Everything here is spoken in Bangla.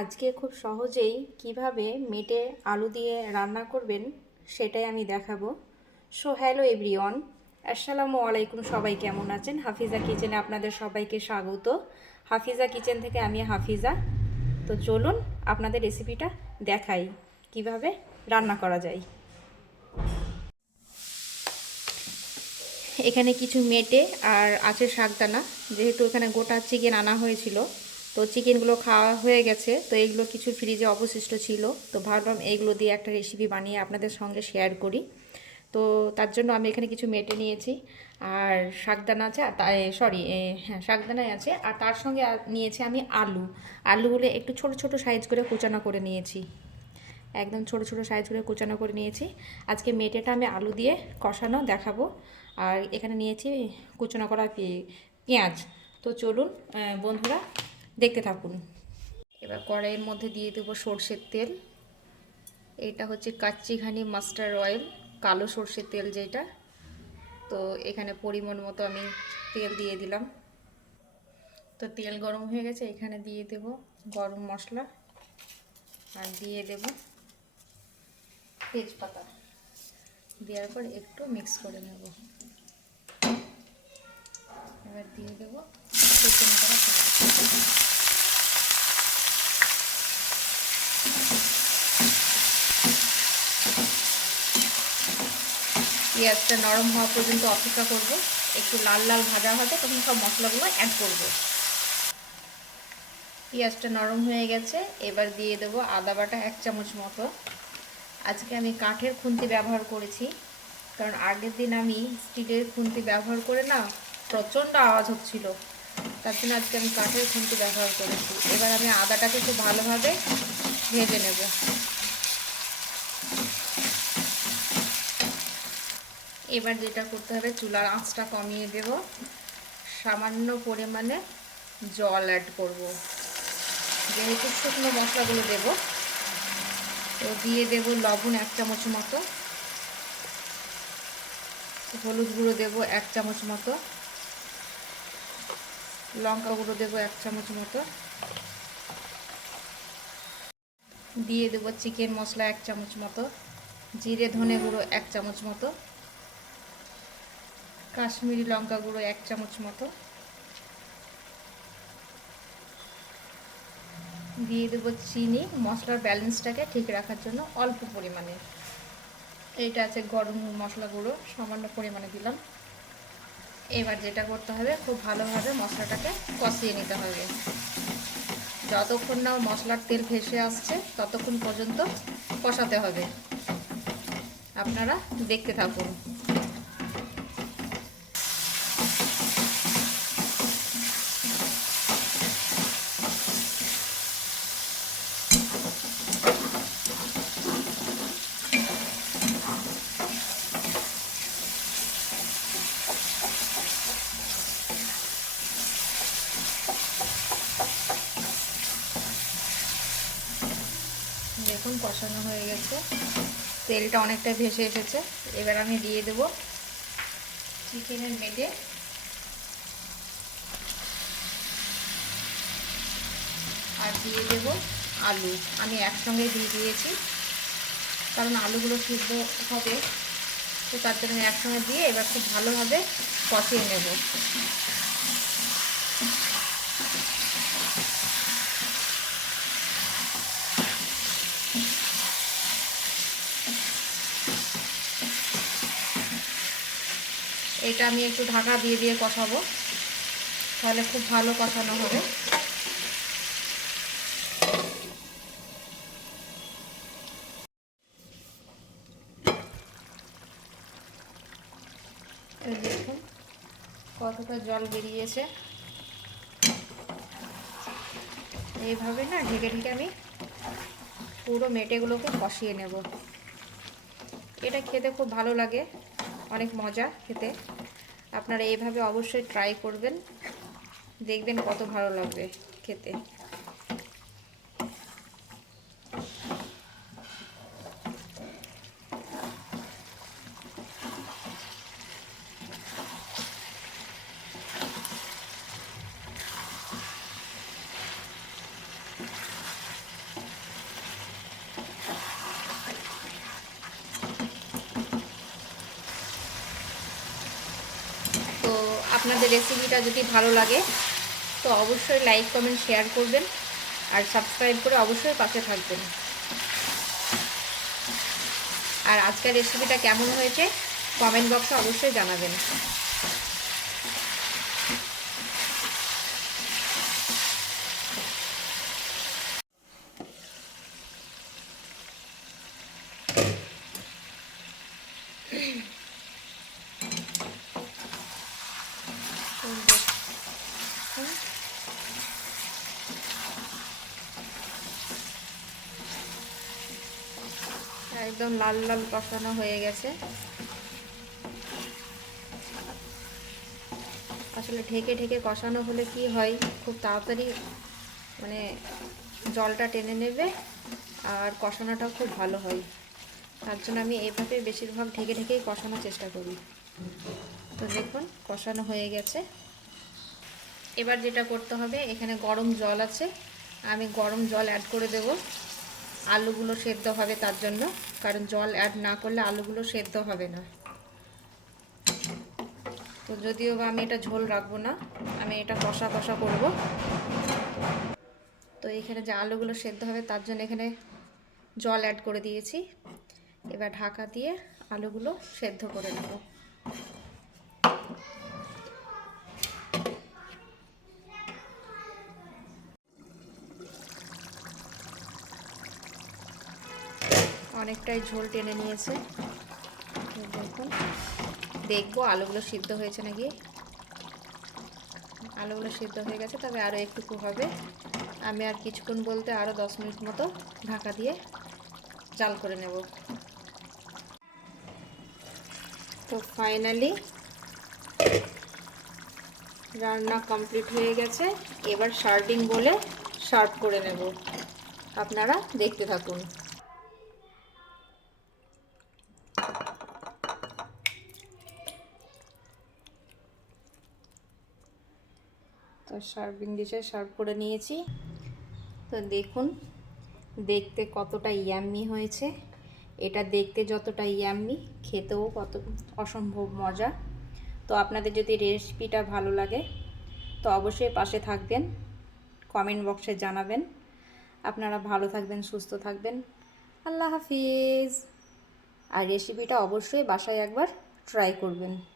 আজকে খুব সহজেই কীভাবে মেটে আলু দিয়ে রান্না করবেন সেটাই আমি দেখাবো। সো হ্যালো এভরিওয়ান আসসালামু আলাইকুম সবাই, কেমন আছেন? হাফিজা কিচেনে আপনাদের সবাইকে স্বাগত। হাফিজা কিচেন থেকে আমি হাফিজা। তো চলুন আপনাদের রেসিপিটা দেখাই, কীভাবে রান্না করা যায়। এখানে কিছু মেটে আর আছে শাকদানা, যেহেতু এখানে গোটা চিকেন আনা হয়েছিল। তো চিকেনগুলো খাওয়া হয়ে গেছে। তো এইগুলো কিছু ফ্রিজে অবশিষ্ট ছিল। তো ভাবলাম এইগুলো দিয়ে একটা রেসিপি বানিয়ে আপনাদের সঙ্গে শেয়ার করি। তো তার জন্য আমি এখানে কিছু মেটে নিয়েছি। আর শাকদানা আছে সরি হ্যাঁ শাকদানাই আছে। আর তার সঙ্গে নিয়েছি আমি আলু। আলুগুলো একটু ছোট ছোট সাইজ করে কুচানো করে নিয়েছি। একদম ছোট ছোট সাইজ করে কুচানো করে নিয়েছি। আজকে মেটেটা আমি আলু দিয়ে কষানো দেখাবো। আর এখানে নিয়েছি কুচনা করা পেঁয়াজ। তো চলুন বন্ধুরা দেখতে থাকুন। এবার কড়াইয়ের মধ্যে দিয়ে দেবো সর্ষের তেল। এটা হচ্ছে কাচ্চিঘানি মাস্টার অয়েল, কালো সর্ষের তেল যেটা। তো এখানে পরিমাণ মতো আমি তেল দিয়ে দিলাম। তো তেল গরম হয়ে গেছে, এখানে দিয়ে দেব গরম মশলা আর দিয়ে দেব তেজপাতা। দেওয়ার পর একটু মিক্স করে নেব। এবার দিয়ে দেবো কুচনো করা পেঁয়াজটা নরম হওয়া পর্যন্ত অপেক্ষা করব। একটু লাল লাল ভাজা হবে, তখন সব মশলাগুলো অ্যাড করব। পেঁয়াজটা নরম হয়ে গেছে, এবার দিয়ে দেবো আদা বাটা এক চামচ মতো। আজকে আমি কাঠের খুন্তি ব্যবহার করেছি, কারণ আগের দিন আমি স্টিলের খুন্তি ব্যবহার করে না প্রচণ্ড আওয়াজ হচ্ছিল। তার জন্য আজকে আমি কাঠের খুন্তি ব্যবহার করেছি। এবার আমি আদাটাকে খুব ভালোভাবে ভেজে নেব। এবার যেটা করতে হবে, চুলার আঁচটা কমিয়ে দেব। সামান্য পরিমাণে জল অ্যাড করব। যেহেতু শুকনো মশলাগুলো দেব, তো দিয়ে দেব লবণ এক চামচ মতো। হলুদ গুঁড়ো দেব এক চামচ মতো। লঙ্কা গুঁড়ো দেবো এক চামচ মতো। দিয়ে দেবো চিকেন মশলা এক চামচ মতো। জিরে ধনে গুঁড়ো এক চামচ মতো। কাশ্মীরি লঙ্কা গুঁড়ো এক চামচ মতো। দিয়ে দেবো চিনি, মশলার ব্যালেন্সটাকে ঠিক রাখার জন্য অল্প পরিমাণে। এইটা আছে গরম মশলা গুঁড়ো, সামান্য পরিমাণে দিলাম। এবার যেটা করতে হবে, খুব ভালোভাবে মশলাটাকে কষিয়ে নিতে হবে। যতক্ষণ না মশলার তেল ভেসে আসছে, ততক্ষণ পর্যন্ত কষাতে হবে। আপনারা দেখতে থাকুন। দেখুন কষানো হয়ে গেছে। তেলটা অনেকটা ভেসে এসেছে। এবার আমি দিয়ে দেব চিকেনের মেটে। আর দিয়ে দেব আলু। আমি একসঙ্গে দিয়ে দিয়েছি। কারণ আলুগুলো সিদ্ধ হবে, তো তার জন্য একসঙ্গে দিয়ে এবার খুব ভালোভাবে কষিয়ে নেব। এটা আমি একটু ঢাকা দিয়ে দিয়ে কষাবো। তাহলে খুব ভালো কষানো হবে। দেখুন, কতটা জল বেরিয়েছে। এইভাবে না ঢেকে ঢেকে আমি পুরো মেটেগুলোকে কষিয়ে নেব। এটা খেতে খুব ভালো লাগে, অনেক মজা খেতে। আপনারা এভাবে অবশ্যই ট্রাই করবেন। দেখবেন কত ভালো লাগবে খেতে। আপনাদের রেসিপিটা যদি ভালো লাগে, তো অবশ্যই লাইক কমেন্ট শেয়ার করবেন আর সাবস্ক্রাইব করে অবশ্যই পাশে থাকবেন। আর আজকের রেসিপিটা কেমন হয়েছে কমেন্ট বক্সে অবশ্যই জানাবেন। একদম লাল লাল কষানো হয়ে গেছে। আসলে ঢেকে ঢেকে কষানো হলে কি হয়, খুব তাড়াতাড়ি মানে জলটা টেনে নেবে আর কষানোটাও খুব ভালো হয়। তার জন্য আমি এইভাবে বেশিরভাগ ঢেকে ঢেকেই কষানোর চেষ্টা করি। তো দেখুন, কষানো হয়ে গেছে। এবার যেটা করতে হবে, এখানে গরম জল আছে, আমি গরম জল অ্যাড করে দেব। আলুগুলো সেদ্ধ হবে তার জন্য, কারণ জল অ্যাড না করলে আলুগুলো সেদ্ধ হবে না। তো যদিও বা আমি এটা ঝোল রাখব না, আমি এটা কষা কষা করব। তো এখানে যে আলুগুলো সেদ্ধ হবে তার জন্য এখানে জল অ্যাড করে দিয়েছি। এবার ঢাকা দিয়ে আলুগুলো সেদ্ধ করে নেব। অনেকটাই ঝোল টেনে নিয়েছে। দেখুন। দেখব আলুগুলো সিদ্ধ হয়েছে নাকি? আলুগুলো সিদ্ধ হয়ে গেছে, তবে আরও একটুকু হবে। আমি আর কিছুক্ষণ বলতে আরও দশ মিনিট মতো ঢাকা দিয়ে জাল করে নেব। তো ফাইনালি রান্না কমপ্লিট হয়ে গেছে। এবার শার্টিং বলে শার্ট করে নেব। আপনারা দেখতে থাকুন। তো সার্ভিং ডিশে সার্ভ করে নিয়েছি। তো দেখুন, দেখতে কতটা ইয়াম্মি হয়েছে। এটা দেখতে যতটা ইয়াম্মি, খেতেও কত অসম্ভব মজা। তো আপনাদের যদি রেসিপিটা ভালো লাগে, তো অবশ্যই পাশে থাকবেন, কমেন্ট বক্সে জানাবেন। আপনারা ভালো থাকবেন, সুস্থ থাকবেন। আল্লাহ হাফিজ। আর রেসিপিটা অবশ্যই বাসায় একবার ট্রাই করবেন।